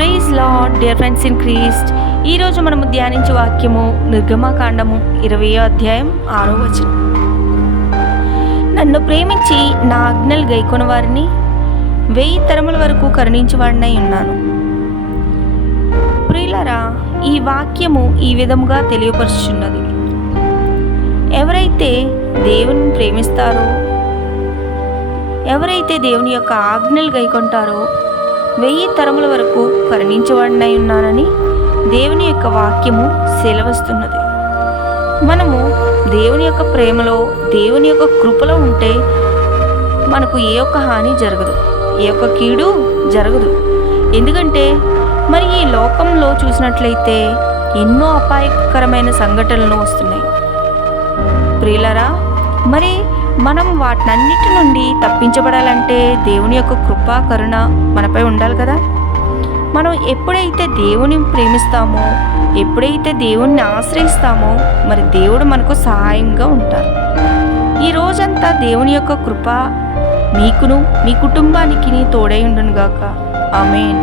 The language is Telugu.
Praise Lord dear friends in Christ. ఈరోజు మనము ధ్యానించే వాక్యము నిర్గమకాండము 20వ అధ్యాయం 6వ వచనం. నన్ను ప్రేమించి నా ఆజ్ఞలు గైకొన వారిని 1000 తరముల వరకు కరుణించేవాడినై ఉన్నాను. ప్రియులారా, ఈ వాక్యము ఈ విధముగా తెలియపరుచున్నది. ఎవరైతే దేవుని ప్రేమిస్తారో, ఎవరైతే దేవుని యొక్క ఆజ్ఞలు గైకొంటారో 1000 తరముల వరకు కరుణించేవాడినై ఉన్నానని దేవుని యొక్క వాక్యము సెలవిస్తున్నది. మనము దేవుని యొక్క ప్రేమలో, దేవుని యొక్క కృపలో ఉంటే మనకు ఏ ఒక్క హాని జరగదు, ఏ ఒక్క కీడు జరగదు. ఎందుకంటే మరి ఈ లోకంలో చూసినట్లయితే ఎన్నో అపాయకరమైన సంఘటనలు వస్తున్నాయి. ప్రియులారా, మరి మనం వాటినన్నిటి నుండి తప్పించబడాలంటే దేవుని యొక్క కృపా కరుణ మనపై ఉండాలి కదా. మనం ఎప్పుడైతే దేవుని ప్రేమిస్తామో, ఎప్పుడైతే దేవుణ్ణి ఆశ్రయిస్తామో, మరి దేవుడు మనకు సహాయంగా ఉంటారు. ఈ రోజంతా దేవుని యొక్క కృప మీకును మీ కుటుంబానికి తోడై ఉండును గాక. ఆమేన్.